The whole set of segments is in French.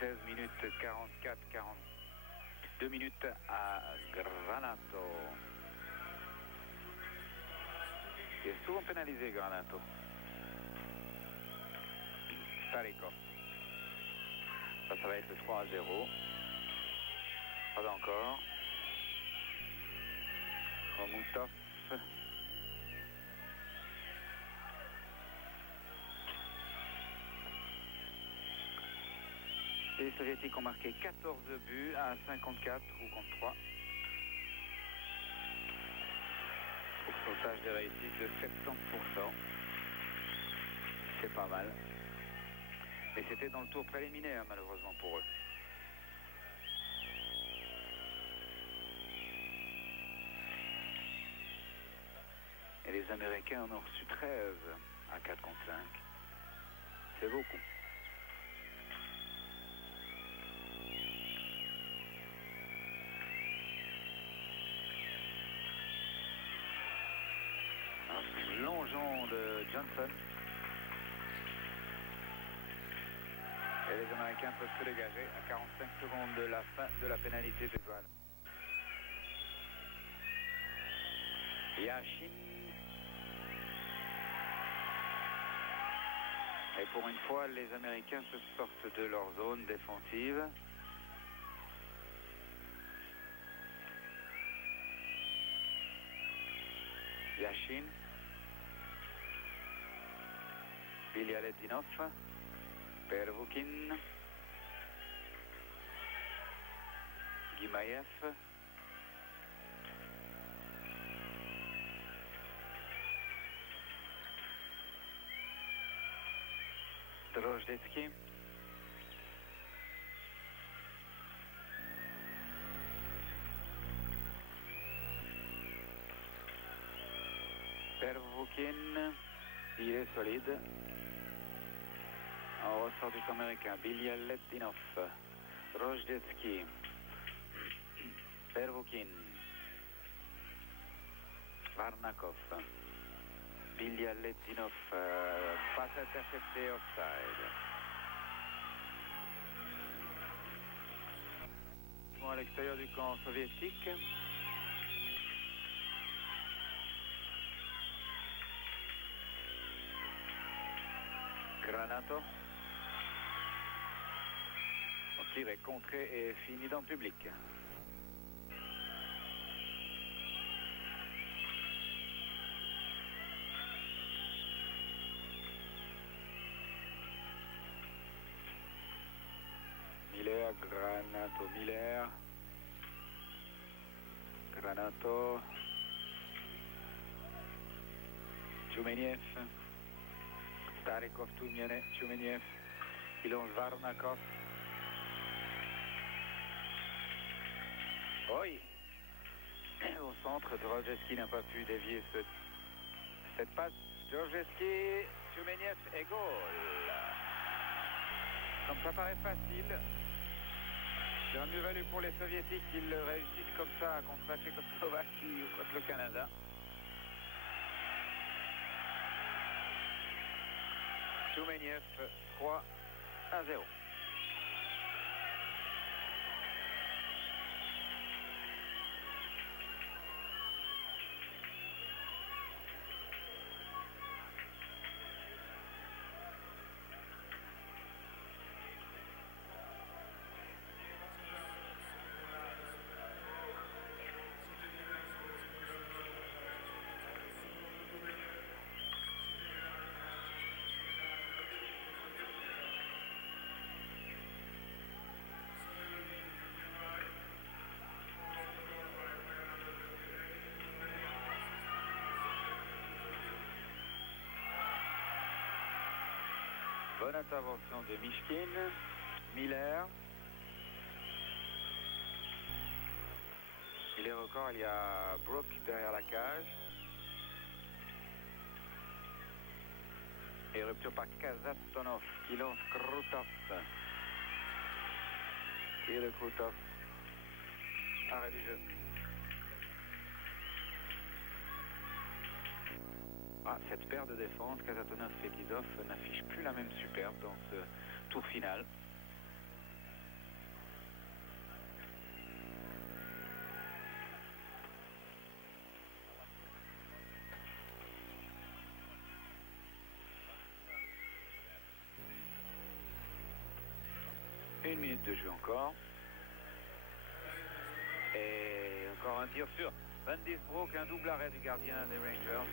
13 minutes 44, 42 minutes à Granato. Il est souvent pénalisé, Granato. Starikov. Ça va être le 3-0. Pas encore. Romutov. Les Soviétiques ont marqué 14 buts à 54 ou contre 3. Pourcentage de réussite de 70%. C'est pas mal. Mais c'était dans le tour préliminaire, malheureusement pour eux. Et les Américains en ont reçu 13 à 4 contre 5. C'est beaucoup. Un plongeon de Johnson. Et les Américains peuvent se dégager à 45 secondes de la fin de la pénalité de Granato. Yashin. Et pour une fois, les Américains se sortent de leur zone défensive. Yashin. Bilyaletdinov. Pervukin. Gimaev. Drozdetsky. Pervukin. Il est solide. On ressort du camp américain. Bilyaletdinov. Drozdetsky. Pervukin. Varnakov. Bilyaletdinov. Passe intercepté, offside. À l'extérieur du camp soviétique. Granato. Son tir est contré et fini dans le public. Miller, Granato, Miller. Granato. Tchoumeniev. Starikov, Tchoumeniev. Il lance Varnakov. Oui. Au centre, Drozdetsky n'a pas pu dévier cette passe. Drozdetsky, Tchoumeniev et goal. Comme ça paraît facile, il aurait mieux valu pour les Soviétiques qu'ils réussissent comme ça contre la Tchécoslovaquie ou contre le Canada. Tchoumeniev, 3-0. Bonne intervention de Mishkin. Miller. Il est record, il y a Brook derrière la cage. Et rupture par Kazatonov qui lance Krutov. Et de Krutov. Arrêt du jeu. Ah, cette paire de défense, Kazatonov-Fetizov n'affiche plus la même superbe dans ce tour final. 1 minute de jeu encore. Et encore un tir sur Van Disbroek, un double arrêt du gardien des Rangers.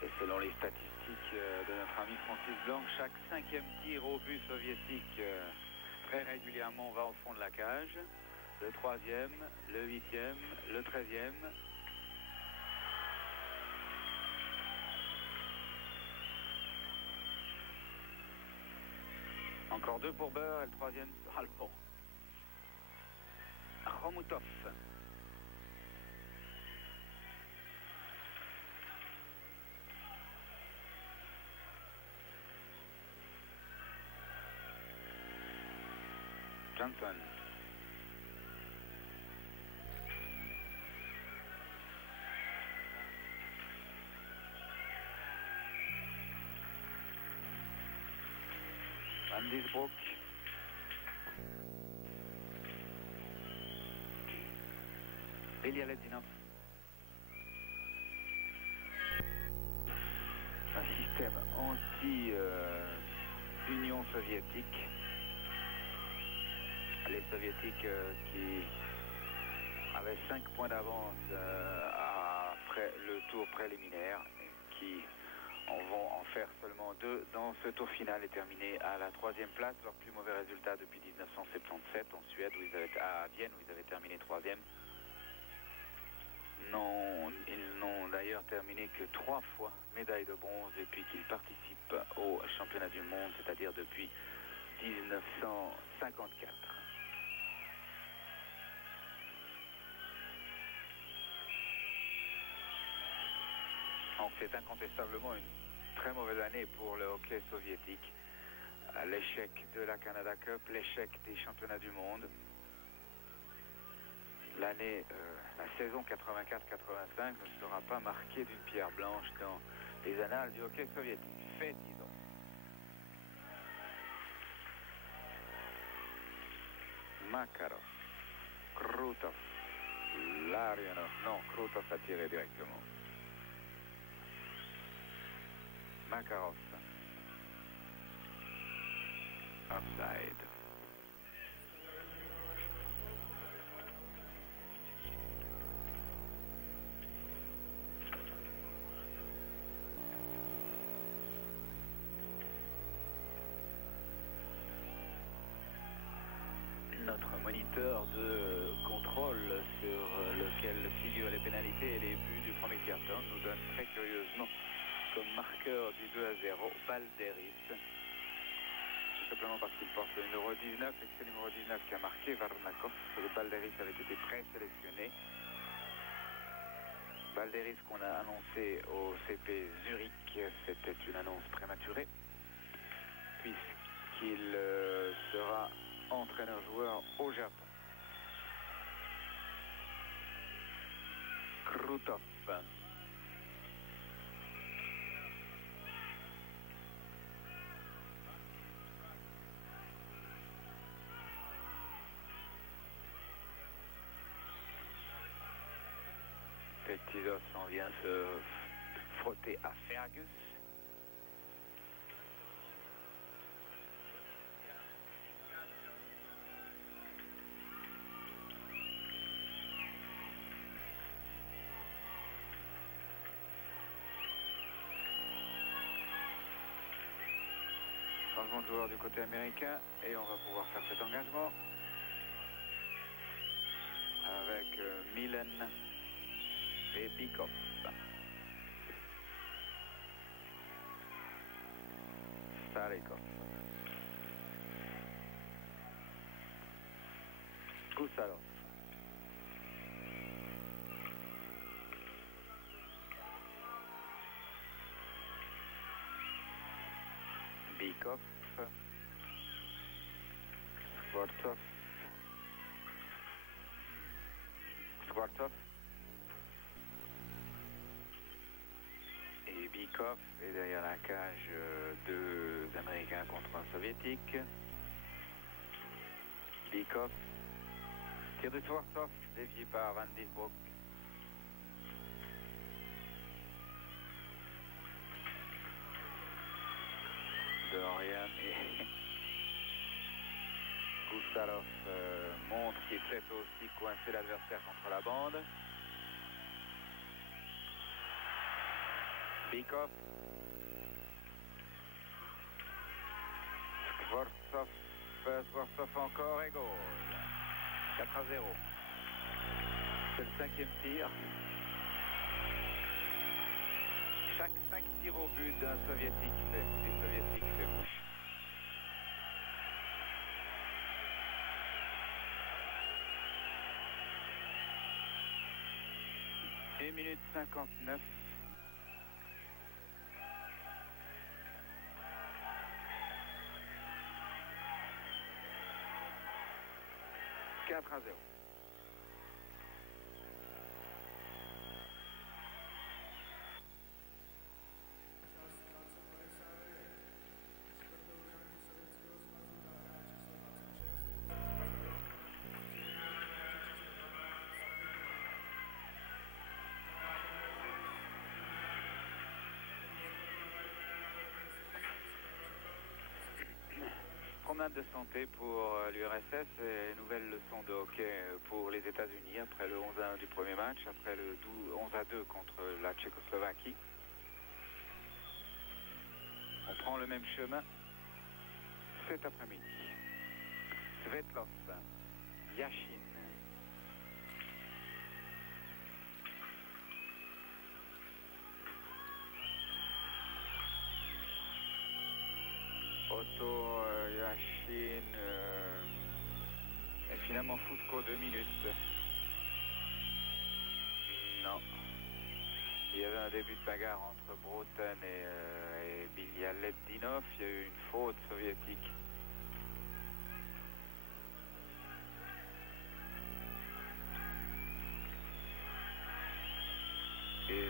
Et selon les statistiques de notre ami Francis Blanc, chaque 5e tir au but soviétique très régulièrement va au fond de la cage. Le 3e, le 8e, le 13e. Encore 2 pour Beur et le 3e sera le bon. Khomutov. Johnson. Van Disbroek. Belialetdinov. Un système anti-Union soviétique. Les soviétiques qui avaient 5 points d'avance après le tour préliminaire, qui vont en faire seulement 2 dans ce tour final et terminer à la 3e place. Leur plus mauvais résultat depuis 1977 en Suède, à Vienne, où ils avaient terminé 3e. Non, ils n'ont d'ailleurs terminé que 3 fois médaille de bronze depuis qu'ils participent au championnat du monde, c'est-à-dire depuis 1954. Donc c'est incontestablement une très mauvaise année pour le hockey soviétique. L'échec de la Canada Cup, l'échec des championnats du monde. L'année, la saison 84-85 ne sera pas marquée d'une pierre blanche dans les annales du hockey soviétique. Fait, disons. Makarov, Krutov, Larionov, non, Krutov a tiré directement. Makarov. Offside. Notre moniteur de contrôle sur lequel figurent les pénalités et les buts du premier quart-temps nous donne très curieusement comme marqueur du 2-0 Balderis. Tout simplement parce qu'il porte le numéro 19 et que c'est le numéro 19 qui a marqué Varnakov. Le Balderis avait été présélectionné. Balderis qu'on a annoncé au CP Zurich, c'était une annonce prématurée puisqu'il sera entraîneur-joueur au Japon. Krutov. Petitos s'en vient se frotter à Fergus. Changement de joueur du côté américain et on va pouvoir faire cet engagement avec Milen et Bikov. Starikov. Kusalov. Bikov. Skvortsov. Skvortsov et Bykov, et derrière la cage, deux Américains contre un Soviétique. Bykov, tir de Skvortsov, dévié par Van Disbroek. Dorian et Gustalov montre qu'il sait aussi coincer l'adversaire contre la bande. Bykov, Skvortsov encore et goal. 4-0. C'est le 5e tir. Chaque 5 tirs au but d'un Soviétique fait mouche. Et minute 59. « 4-0. Promenade de santé pour l'URSS et nouvelle leçon de hockey pour les États-Unis après le 11-1 du premier match, après le 11-2 contre la Tchécoslovaquie. On prend le même chemin cet après-midi. Svetlov, Yashin, Otto, Yashin, et finalement Fousko 2 minutes. Non. Il y avait un début de bagarre entre Broughton et Bialyaletdinov. Il y a eu une faute soviétique. Et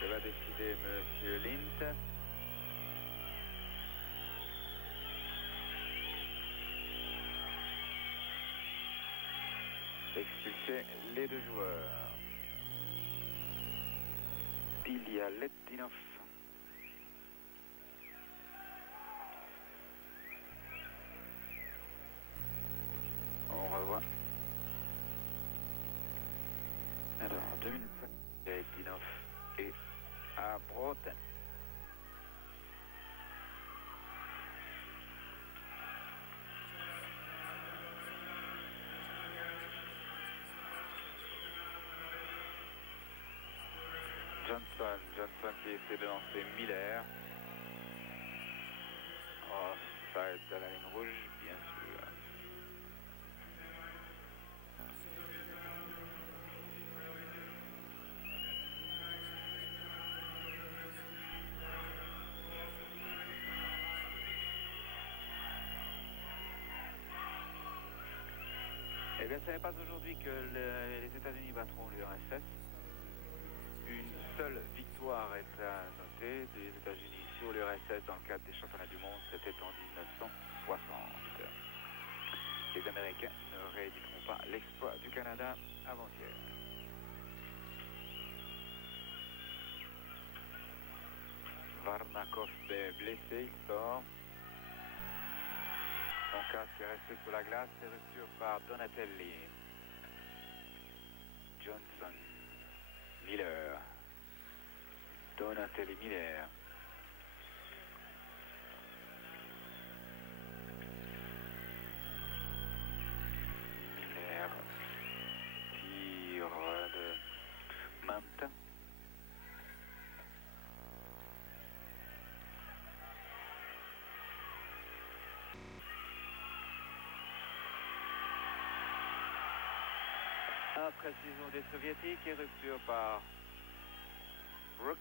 ça va décider Monsieur Lint. Expulser les deux joueurs. Bialyaletdinov. On revoit. Alors, 2 minutes. Bialyaletdinov et à Broughton. Johnson qui essaie de lancer Miller. Oh, ça est à la ligne rouge, bien sûr. Eh bien, ce n'est pas aujourd'hui que les États-Unis battront l'URSS. Une seule victoire est à noter des États-Unis sur l'URSS dans le cadre des championnats du monde, c'était en 1960. Les Américains ne rééditeront pas l'exploit du Canada avant-hier. Varnakov est blessé, il sort. Son casque est resté sous la glace, c'est rupture par Donatelli. Johnson, Miller. Donatelli, Miller. Miller. Tir de Manta. Imprécision des Soviétiques et rupture par Brook.